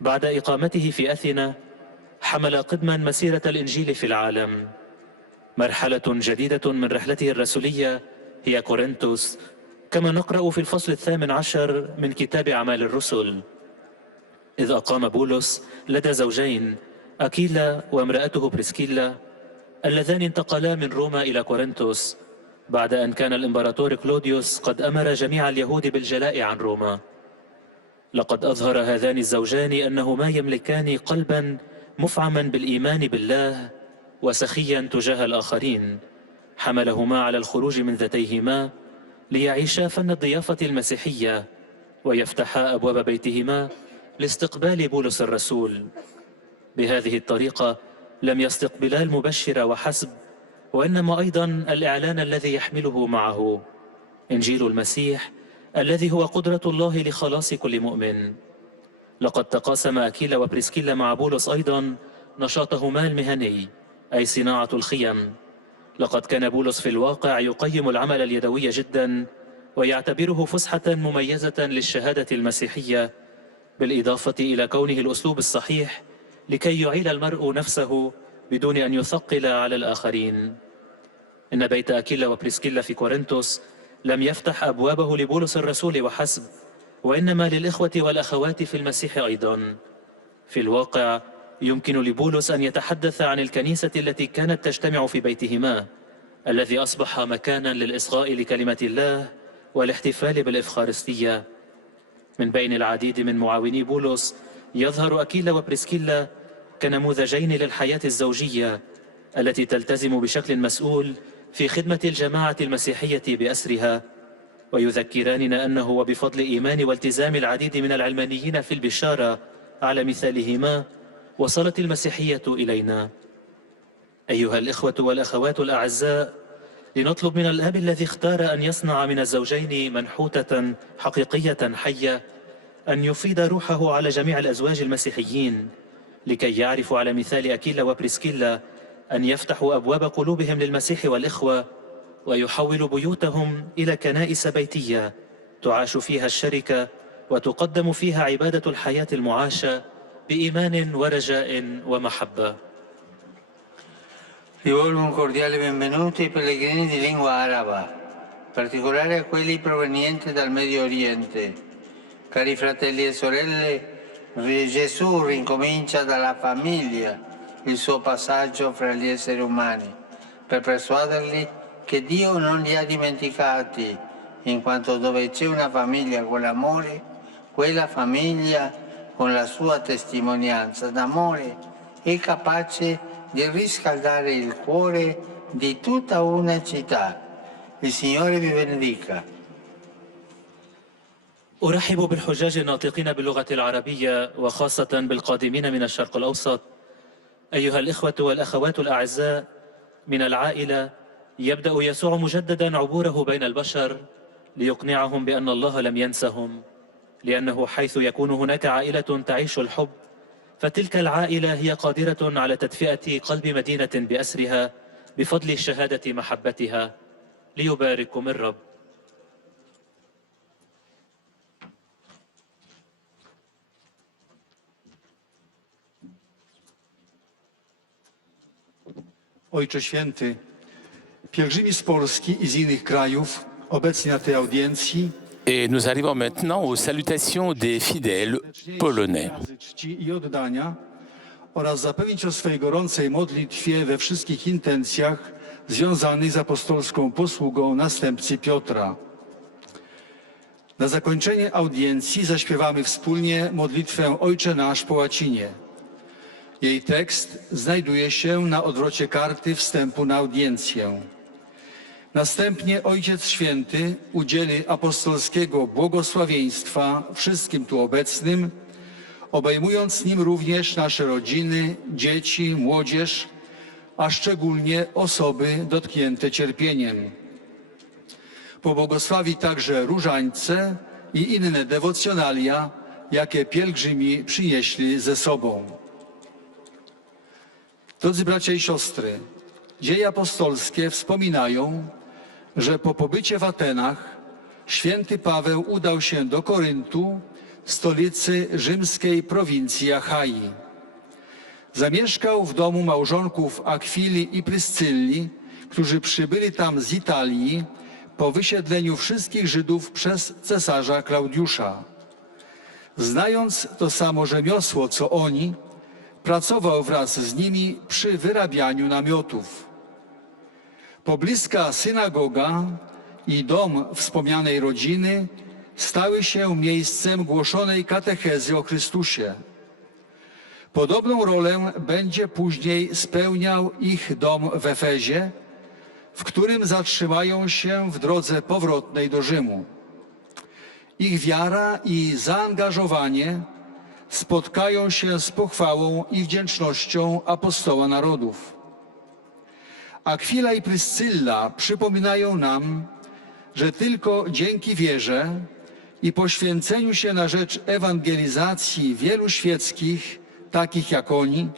بعد إقامته في أثينا حمل قدما مسيرة الإنجيل في العالم. مرحلة جديدة من رحلته الرسولية هي كورنثوس، كما نقرأ في الفصل 18 من كتاب أعمال الرسل. إذ أقام بولس لدى زوجين، أكيلا وامرأته بريسكيلا، اللذان انتقلا من روما إلى كورنثوس بعد أن كان الإمبراطور كلوديوس قد أمر جميع اليهود بالجلاء عن روما. لقد أظهر هذان الزوجان أنهما يملكان قلبا مفعما بالإيمان بالله وسخيا تجاه الآخرين، حملهما على الخروج من ذاتيهما ليعيشا فن الضيافة المسيحية ويفتحا أبواب بيتهما لاستقبال بولس الرسول. بهذه الطريقة لم يستقبلا المبشر وحسب، وإنما أيضا الإعلان الذي يحمله معه، إنجيل المسيح الذي هو قدرة الله لخلاص كل مؤمن. لقد تقاسم أكيلا وبريسكيلا مع بولس أيضا نشاطهما المهني، أي صناعة الخيم. لقد كان بولس في الواقع يقيم العمل اليدوي جدا ويعتبره فسحة مميزة للشهادة المسيحية، بالإضافة إلى كونه الأسلوب الصحيح لكي يعيل المرء نفسه بدون أن يثقل على الآخرين. إن بيت أكيلا وبريسكيلا في كورنثوس لم يفتح أبوابه لبولس الرسول وحسب، وإنما للإخوة والأخوات في المسيح أيضا. في الواقع يمكن لبولس أن يتحدث عن الكنيسة التي كانت تجتمع في بيتهما، الذي أصبح مكانا للإصغاء لكلمة الله والاحتفال بالإفخارستية. من بين العديد من معاوني بولس يظهر أكيلا وبريسكيلا كنموذجين للحياة الزوجية التي تلتزم بشكل مسؤول في خدمة الجماعة المسيحية بأسرها، ويذكراننا أنه وبفضل إيمان والتزام العديد من العلمانيين في البشارة على مثالهما وصلت المسيحية إلينا. أيها الإخوة والأخوات الأعزاء، لنطلب من الأب الذي اختار أن يصنع من الزوجين منحوتة حقيقية حية أن يفيض روحه على جميع الأزواج المسيحيين، لكي يعرفوا على مثال أكيلا وبريسكيلا أن يفتحوا أبواب قلوبهم للمسيح والإخوة، ويحولوا بيوتهم إلى كنائس بيتية تعاش فيها الشركة وتقدم فيها عبادة الحياة المعاشة بإيمان ورجاء ومحبة. Rivolgo un cordiale benvenuto ai pellegrini di lingua araba, in particolare a quelli provenienti dal Medio Oriente. Cari fratelli e sorelle, Gesù ricomincia dalla famiglia il suo passaggio fra gli esseri umani per persuaderli che Dio non li ha dimenticati, in quanto dove c'è una famiglia con l'amore, quella famiglia con la sua testimonianza d'amore è capace di riscaldare il cuore di tutta una città. Il Signore vi benedica. أرحب بالحجاج الناطقين باللغة العربية وخاصة بالقادمين من الشرق الأوسط. أيها الإخوة والأخوات الأعزاء، من العائلة يبدأ يسوع مجددا عبوره بين البشر ليقنعهم بأن الله لم ينسهم، لأنه حيث يكون هناك عائلة تعيش الحب فتلك العائلة هي قادرة على تدفئة قلب مدينة بأسرها بفضل شهادة محبتها. ليبارككم الرب. Ojcze Święty, pielgrzymi z Polski i z innych krajów obecni na tej audiencji Et nous arrivons maintenant aux salutations des fidèles polonais. czci i oddania oraz zapewnić o swej gorącej modlitwie we wszystkich intencjach związanych z apostolską posługą następcy Piotra. Na zakończenie audiencji zaśpiewamy wspólnie modlitwę Ojcze Nasz po łacinie. Jej tekst znajduje się na odwrocie karty wstępu na audiencję. Następnie Ojciec Święty udzieli apostolskiego błogosławieństwa wszystkim tu obecnym, obejmując nim również nasze rodziny, dzieci, młodzież, a szczególnie osoby dotknięte cierpieniem. Pobłogosławi także różańce i inne dewocjonalia, jakie pielgrzymi przynieśli ze sobą. Drodzy bracia i siostry, dzieje apostolskie wspominają, że po pobycie w Atenach święty Paweł udał się do Koryntu, stolicy rzymskiej prowincji Achai. Zamieszkał w domu małżonków Akwili i Pryscylli, którzy przybyli tam z Italii po wysiedleniu wszystkich Żydów przez cesarza Klaudiusza. Znając to samo rzemiosło, co oni, pracował wraz z nimi przy wyrabianiu namiotów. Pobliska synagoga i dom wspomnianej rodziny stały się miejscem głoszonej katechezy o Chrystusie. Podobną rolę będzie później spełniał ich dom w Efezie, w którym zatrzymają się w drodze powrotnej do Rzymu. Ich wiara i zaangażowanie spotkają się z pochwałą i wdzięcznością apostoła narodów. Akwila i Pryscylla przypominają nam, że tylko dzięki wierze i poświęceniu się na rzecz ewangelizacji wielu świeckich, takich jak oni,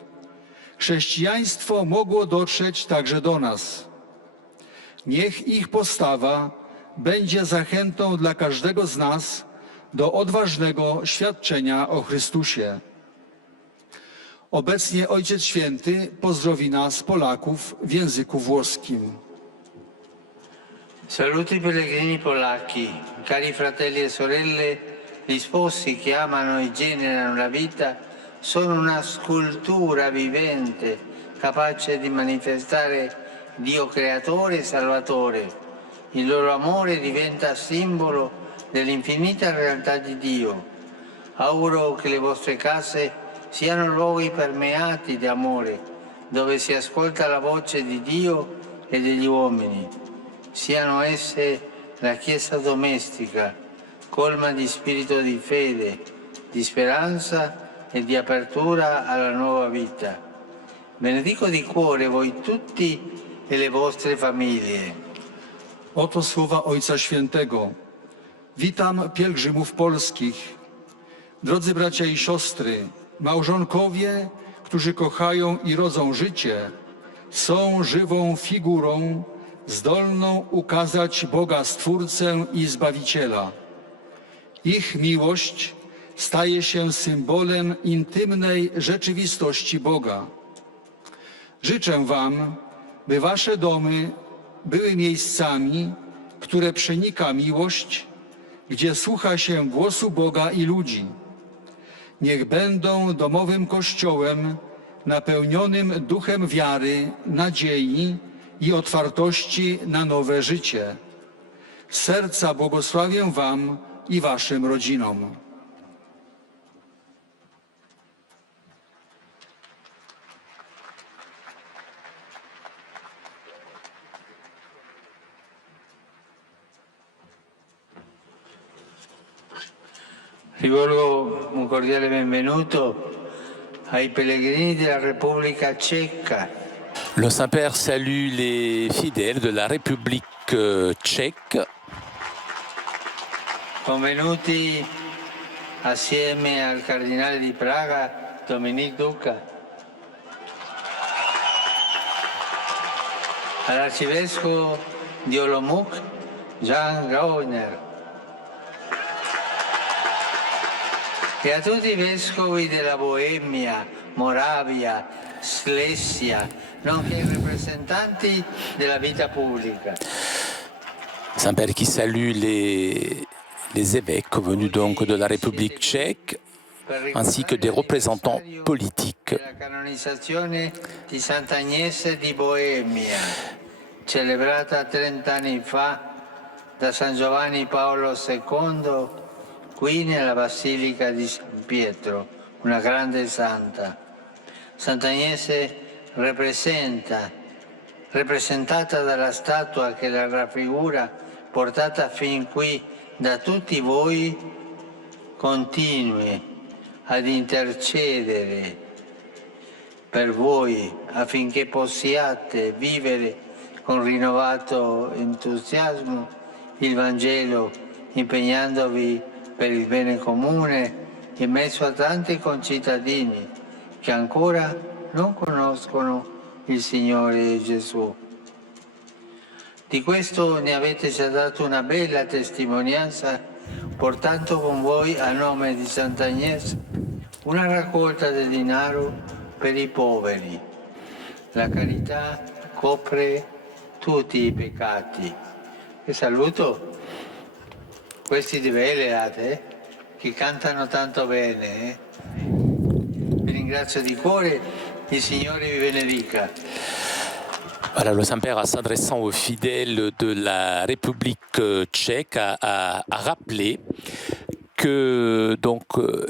chrześcijaństwo mogło dotrzeć także do nas. Niech ich postawa będzie zachętą dla każdego z nas do odważnego świadczenia o Chrystusie. Obecnie Ojciec Święty pozdrowi nas, Polaków, w języku włoskim. Saluti pellegrini polacchi, cari fratelli e sorelle, gli sposi che amano e generano la vita sono una scultura vivente, capace di manifestare Dio creatore e salvatore. Il loro amore diventa simbolo dell'infinita realtà di Dio. Auguro che le vostre case siano luoghi permeati di amore, dove si ascolta la voce di Dio e degli uomini. Siano esse la Chiesa domestica, colma di spirito di fede, di speranza e di apertura alla nuova vita. Benedico di cuore voi tutti e le vostre famiglie. Oto słowa Ojca Świętego. Witam pielgrzymów polskich. Drodzy bracia i siostry, małżonkowie, którzy kochają i rodzą życie, są żywą figurą zdolną ukazać Boga Stwórcę i Zbawiciela. Ich miłość staje się symbolem intymnej rzeczywistości Boga. Życzę wam, by wasze domy były miejscami, które przenika miłość, gdzie słucha się głosu Boga i ludzi. Niech będą domowym kościołem napełnionym duchem wiary, nadziei i otwartości na nowe życie. Z serca błogosławię wam i waszym rodzinom. Rivolgo un cordiale benvenuto ai pellegrini della Repubblica Ceca. Le Saint-Père salue les fidèles de la République tchèque. Convenuti assieme al cardinale di Praga Dominique Duca, all'arcivescovo di Olomouc Jean Gauner e a tutti i vescovi della Boemia, Moravia, Slesia, nonché i rappresentanti della vita pubblica. Saint-Père qui salue les évêques venus donc de la République tchèque, ainsi que des représentants politiques. La canonizzazione di Sant'Agnese di Boemia, celebrata 30 anni fa da San Giovanni Paolo II qui nella Basilica di San Pietro, una grande santa. Sant'Agnese rappresentata dalla statua che la raffigura, portata fin qui da tutti voi, continui ad intercedere per voi affinché possiate vivere con rinnovato entusiasmo il Vangelo, impegnandovi per il bene comune in mezzo a tanti concittadini che ancora non conoscono il Signore Gesù. Di questo ne avete già dato una bella testimonianza portando con voi a nome di Sant'Agnese una raccolta di denaro per i poveri. La carità copre tutti i peccati. E saluto questi di Veleat, che cantano tanto bene. Vi ringrazio di cuore, il Signore vi benedica. Voilà, le Saint-Père, s'adressant aux fidèles de la République tchèque, a rappelé que donc,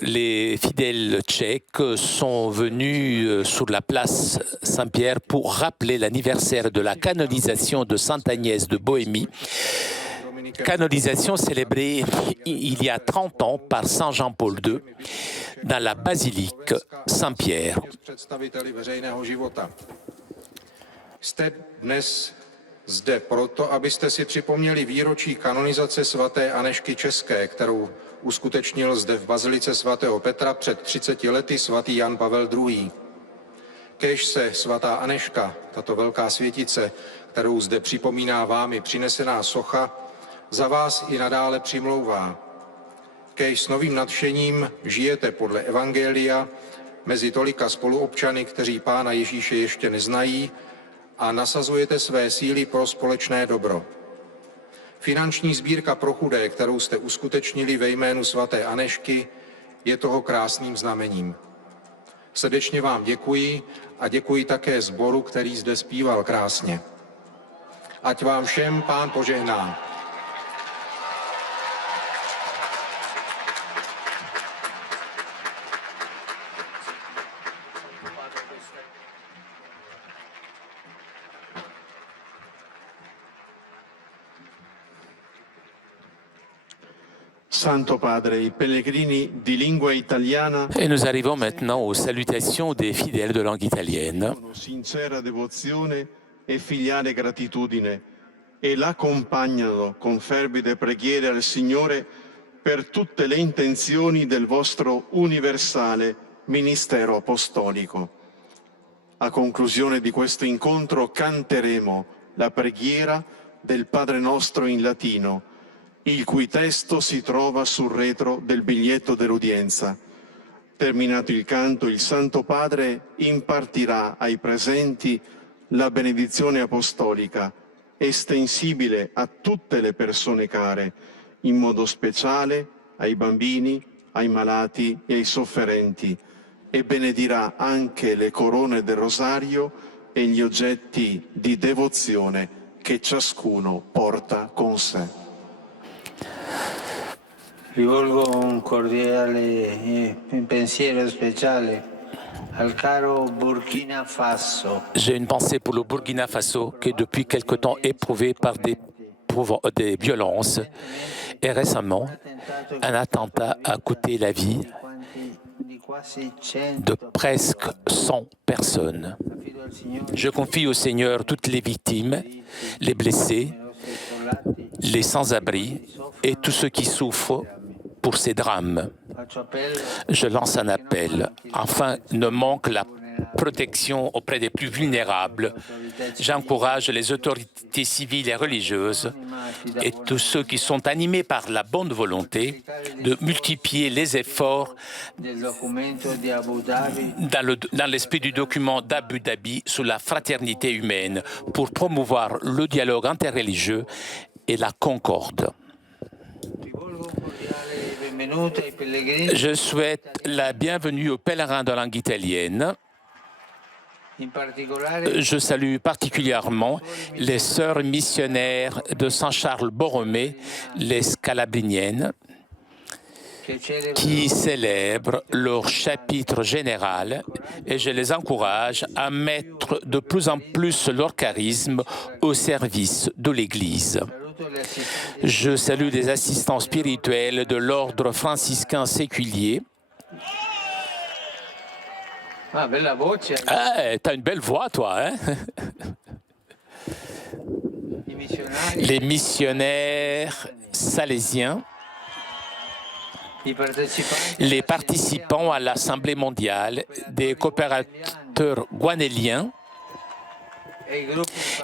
les fidèles tchèques sont venus sur la place Saint-Pierre pour rappeler l'anniversaire de la canonisation de Sainte Agnès de Bohémie. Canonisation célébrée il y a 30 ans par Saint Jean-Paul II dans la basilique Saint-Pierre. Jste dnes zde proto, abyste si připomněli výročí kanonizace svaté Anežky České, kterou uskutečnil zde v bazilice svatého Petra před 30 lety svatý Jan Pavel II. Kéž se svatá Anežka, tato velká světice, kterou zde připomíná vámi přinesená socha, za vás i nadále přimlouvá. Kéž s novým nadšením žijete podle evangelia mezi tolika spoluobčany, kteří Pána Ježíše ještě neznají, a nasazujete své síly pro společné dobro. Finanční sbírka pro chudé, kterou jste uskutečnili ve jménu svaté Anežky, je toho krásným znamením. Srdečně vám děkuji a děkuji také sboru, který zde zpíval krásně. Ať vám všem Pán požehná. Santo Padre, i pellegrini di lingua italiana. Et nous arrivons maintenant aux salutations des fidèles de langue italienne. Sincera devozione e filiale gratitudine e l'accompagnano con fervide preghiere al Signore per tutte le intenzioni del vostro universale ministero apostolico. A conclusione di questo incontro canteremo la preghiera del Padre nostro in latino, il cui testo si trova sul retro del biglietto dell'udienza. Terminato il canto, il Santo Padre impartirà ai presenti la benedizione apostolica, estensibile a tutte le persone care, in modo speciale ai bambini, ai malati e ai sofferenti, e benedirà anche le corone del rosario e gli oggetti di devozione che ciascuno porta con sé. Rivolgo un cordiale pensiero speciale al caro Burkina Faso. J'ai une pensée pour le Burkina Faso qui est depuis quelque temps éprouvé par des violences. Et récemment, un attentat a coûté la vie de presque 100 personnes. Je confie au Seigneur toutes les victimes, les blessés, les sans-abri et tous ceux qui souffrent pour ces drames. Je lance un appel afin ne manque la protection auprès des plus vulnérables. J'encourage les autorités civiles et religieuses et tous ceux qui sont animés par la bonne volonté de multiplier les efforts dans l'esprit du document d'Abu Dhabi sur la fraternité humaine pour promouvoir le dialogue interreligieux et la concorde. Je souhaite la bienvenue aux pèlerins de langue italienne. Je salue particulièrement les sœurs missionnaires de Saint-Charles-Borromée, les Scalabriniennes, qui célèbrent leur chapitre général, et je les encourage à mettre de plus en plus leur charisme au service de l'Église. Je salue les assistants spirituels de l'ordre franciscain séculier. Ah, bella voce. T'as une belle voix, toi, hein? Les missionnaires salésiens, les participants à l'Assemblée mondiale des coopérateurs guanéliens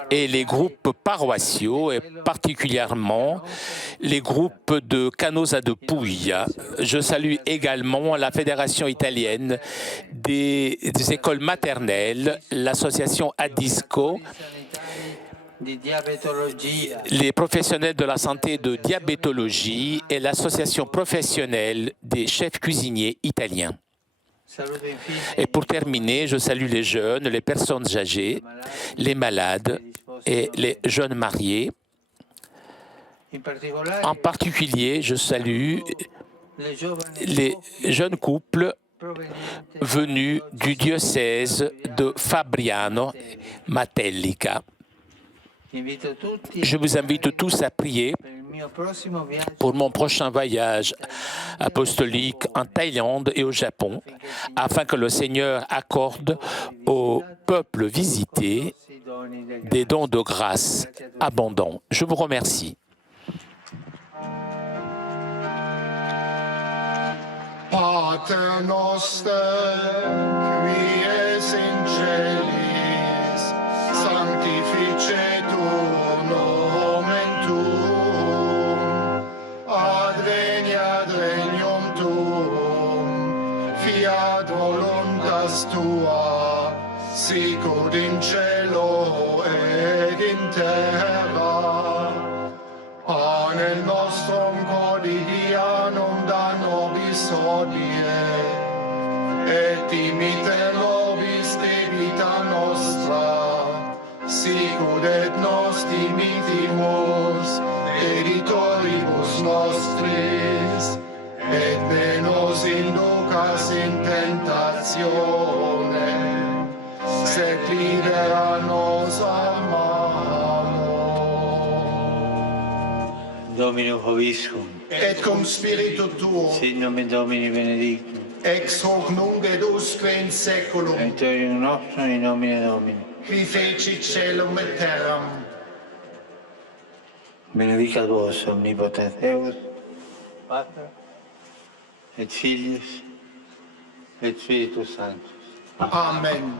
et les groupes paroissiaux, et particulièrement les groupes de Canosa de Puglia. Je salue également la Fédération italienne des écoles maternelles, l'association Addisco, les professionnels de la santé de diabétologie et l'association professionnelle des chefs cuisiniers italiens. Et pour terminer, je salue les jeunes, les personnes âgées, les malades et les jeunes mariés. En particulier, je salue les jeunes couples venus du diocèse de Fabriano Matelica. Je vous invite tous à prier pour mon prochain voyage apostolique en Thaïlande et au Japon, afin que le Seigneur accorde au peuple visité des dons de grâce abondants. Je vous remercie. Pater noster, qui es in celis, sanctificetur nomen tuum, adveniat regnum tuum, fiat voluntas tua, sicut in cielo ed in terra. Panem nostrum quotidianum da nobis hodie, et dimite nobis debita nostra, sicut et nos dimitimus debitoribus nostris, et ne nos inducas in tentatione, sed libera nos a malo. Dominum Hoviscum, Et cum spiritu tuo, sit nomen Domini benedictum, ex hoc nunc et usque in saeculum, aiuterium nostrum in nomine Domini. qui feci celum et terram. Benedicat vos omnipotens Deus, Pater, et Filius, et Spiritus Sanctus. Amen.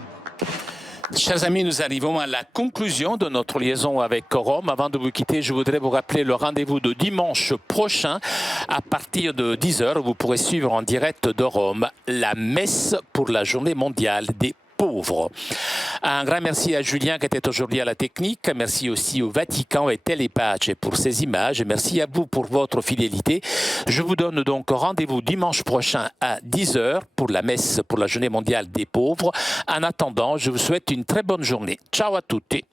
Chers amis, nous arrivons à la conclusion de notre liaison avec Rome. Avant de vous quitter, je voudrais vous rappeler le rendez-vous de dimanche prochain à partir de 10h. Vous pourrez suivre en direct de Rome la messe pour la journée mondiale des pauvres. Un grand merci à Julien qui était aujourd'hui à la technique. Merci aussi au Vatican et Télépace pour ces images. Et merci à vous pour votre fidélité. Je vous donne donc rendez-vous dimanche prochain à 10h pour la messe pour la journée mondiale des pauvres. En attendant, je vous souhaite une très bonne journée. Ciao à tutti.